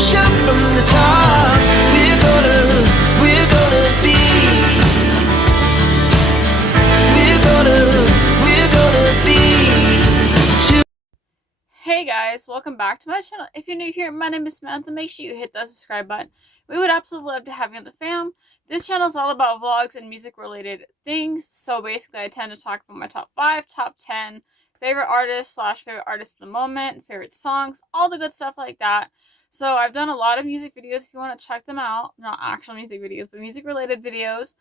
push up from the top. We're gonna be. We're gonna be. Hey guys, welcome back to my channel. If you're new here, my name is Samantha. Make sure you hit that subscribe button. We would absolutely love to have you on the fam. This channel is all about vlogs and music related things. So basically I tend to talk about my top 5, top 10, favorite artists / favorite artists of the moment, favorite songs, all the good stuff like that. So I've done a lot of music videos if you want to check them out. Not actual music videos, but music related videos.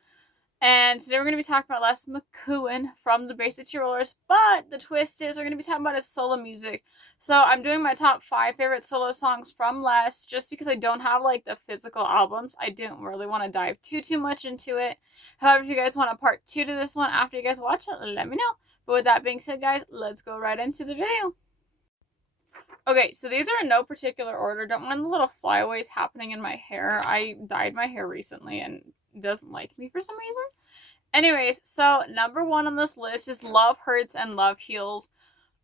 And today we're going to be talking about Les Mckeown from the Bay City Rollers, but the twist is we're going to be talking about his solo music. So I'm doing my top 5 favorite solo songs from Les, just because I don't have like the physical albums. I didn't really want to dive too much into it. However, if you guys want a part 2 to this one after you guys watch it, let me know. But with that being said, guys, let's go right into the video. Okay, so these are in no particular order. Don't mind the little flyaways happening in my hair. I dyed my hair recently and it doesn't like me for some reason. Anyways, so number 1 on this list is Love Hurts and Love Heals.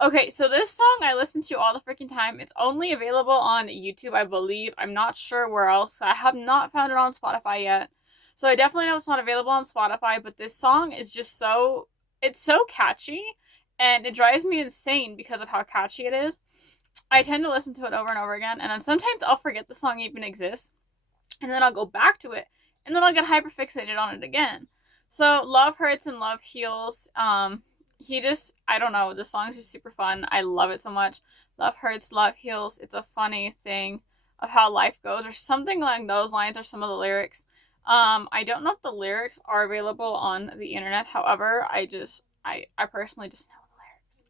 Okay, so this song I listen to all the freaking time. It's only available on YouTube, I believe. I'm not sure where else. I have not found it on Spotify yet. So I definitely know it's not available on Spotify, but this song is just it's so catchy, and it drives me insane because of how catchy it is. I tend to listen to it over and over again, and then sometimes I'll forget the song even exists, and then I'll go back to it, and then I'll get hyperfixated on it again. So Love Hurts and Love Heals. I don't know, the song is just super fun. I love it so much. Love Hurts, Love Heals. It's a funny thing of how life goes, or something along those lines, or some of the lyrics. I don't know if the lyrics are available on the internet. However, I personally just know the lyrics.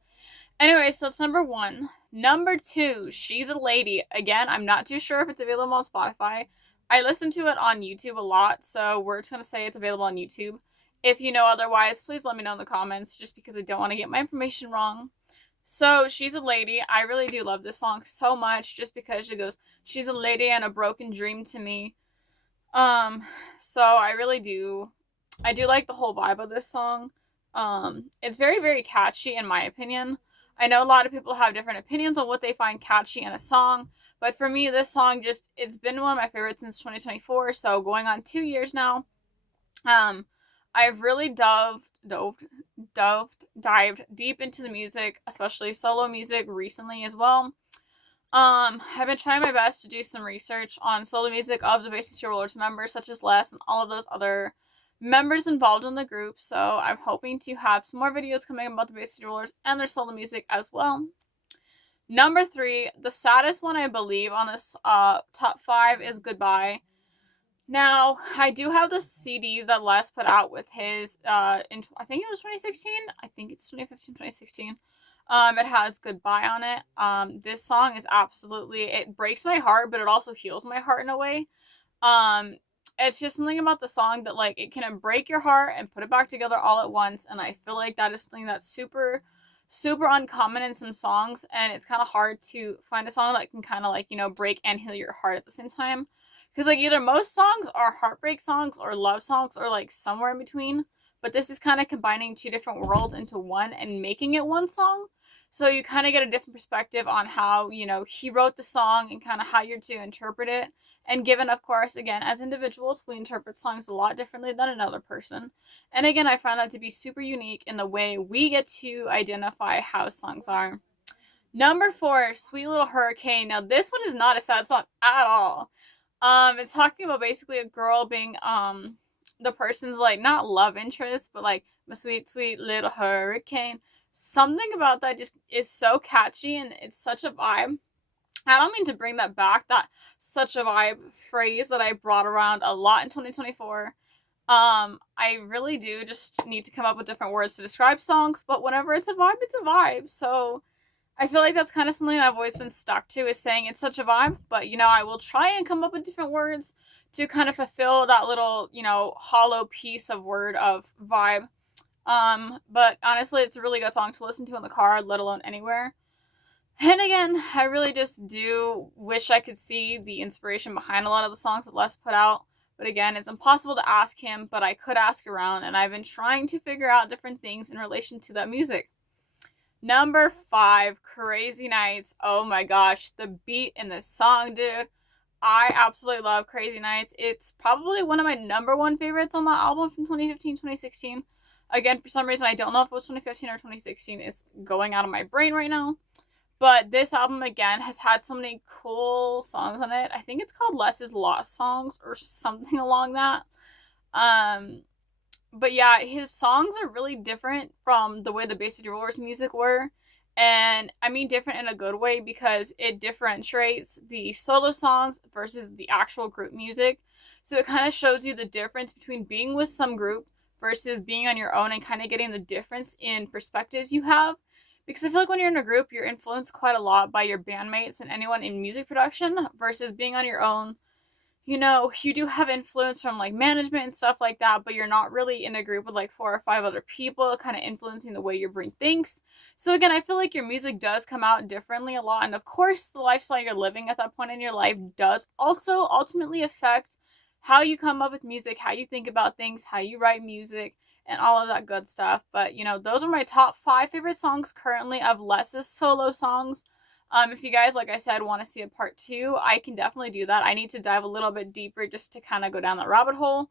Anyway, so it's number 1. Number 2, She's a Lady. Again, I'm not too sure if it's available on Spotify. I listen to it on YouTube a lot, so we're just going to say it's available on YouTube. If you know otherwise, please let me know in the comments, just because I don't want to get my information wrong. So, She's a Lady. I really do love this song so much, just because she goes, she's a lady and a broken dream to me. So I really do. I do like the whole vibe of this song. It's very, very catchy in my opinion. I know a lot of people have different opinions on what they find catchy in a song, but for me, this song it's been one of my favorites since 2024, so going on 2 years now. I've really dived deep into the music, especially solo music recently as well. I've been trying my best to do some research on solo music of the Bay City Rollers members, such as Les and all of those other members involved in the group, so I'm hoping to have some more videos coming about the Bay City Rollers and their solo music as well. Number 3, the saddest one I believe on this top 5 is Goodbye. Now, I do have the CD that Les put out with his, I think it was 2016, I think it's 2015, 2016. It has Goodbye on it. This song is it breaks my heart, but it also heals my heart in a way. It's just something about the song that, like, it can break your heart and put it back together all at once, and I feel like that is something that's super uncommon in some songs, and it's kind of hard to find a song that can kind of, like, you know, break and heal your heart at the same time. Because, like, either most songs are heartbreak songs or love songs or, like, somewhere in between, but this is kind of combining 2 different worlds into one and making it one song. So you kind of get a different perspective on how, you know, he wrote the song and kind of how you're to interpret it. And given, of course, again, as individuals, we interpret songs a lot differently than another person. And again, I find that to be super unique in the way we get to identify how songs are. Number 4, Sweet Little Hurricane. Now, this one is not a sad song at all. It's talking about basically a girl being, the person's, like, not love interest, but, like, my sweet, sweet little hurricane. Something about that just is so catchy, and it's such a vibe. I don't mean to bring that back, that such a vibe phrase that I brought around a lot in 2024. I really do just need to come up with different words to describe songs, but whenever it's a vibe, it's a vibe. So I feel like that's kind of something I've always been stuck to, is saying it's such a vibe, but, you know, I will try and come up with different words to kind of fulfill that little, you know, hollow piece of word of vibe. But honestly, it's a really good song to listen to in the car, let alone anywhere. And again, I really just do wish I could see the inspiration behind a lot of the songs that Les put out. But again, it's impossible to ask him, but I could ask around, and I've been trying to figure out different things in relation to that music. Number 5, Crazy Nights. Oh my gosh, the beat in this song, dude. I absolutely love Crazy Nights. It's probably one of my number one favorites on that album from 2015, 2016. Again, for some reason, I don't know if it was 2015 or 2016. It's going out of my brain right now. But this album, again, has had so many cool songs on it. I think it's called Less Is Lost songs or something along that. Um, but yeah, his songs are really different from the way the Bay City Rollers music were. And I mean different in a good way because it differentiates the solo songs versus the actual group music. So it kind of shows you the difference between being with some group versus being on your own and kind of getting the difference in perspectives you have. Because I feel like when you're in a group, you're influenced quite a lot by your bandmates and anyone in music production versus being on your own. You know, you do have influence from like management and stuff like that, but you're not really in a group with like 4 or 5 other people kind of influencing the way your brain thinks. So again, I feel like your music does come out differently a lot. And of course, the lifestyle you're living at that point in your life does also ultimately affect how you come up with music, how you think about things, how you write music, and all of that good stuff. But you know, those are my top 5 favorite songs currently of Les's solo songs. If you guys, like I said, want to see a part 2, I can definitely do that. I need to dive a little bit deeper just to kind of go down that rabbit hole.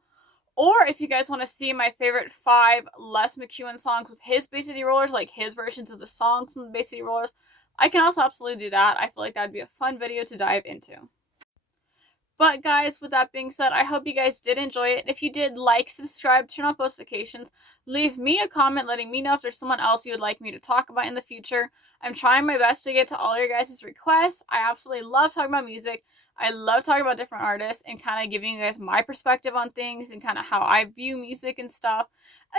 Or if you guys want to see my favorite 5 Les Mckeown songs with his Bay City Rollers, like his versions of the songs from the Bay City Rollers, I can also absolutely do that. I feel like that'd be a fun video to dive into. But guys, with that being said, I hope you guys did enjoy it. If you did, like, subscribe, turn on notifications, leave me a comment letting me know if there's someone else you would like me to talk about in the future. I'm trying my best to get to all your guys' requests. I absolutely love talking about music. I love talking about different artists and kind of giving you guys my perspective on things and kind of how I view music and stuff.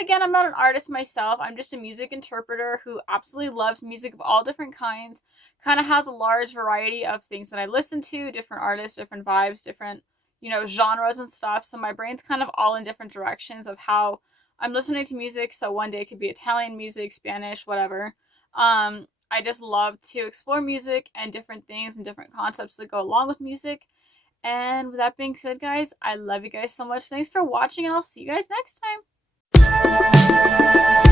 Again, I'm not an artist myself. I'm just a music interpreter who absolutely loves music of all different kinds. Kind of has a large variety of things that I listen to, different artists, different vibes, different, you know, genres and stuff. So my brain's kind of all in different directions of how I'm listening to music. So one day it could be Italian music, Spanish, whatever. I just love to explore music and different things and different concepts that go along with music. And with that being said, guys, I love you guys so much. Thanks for watching, and I'll see you guys next time.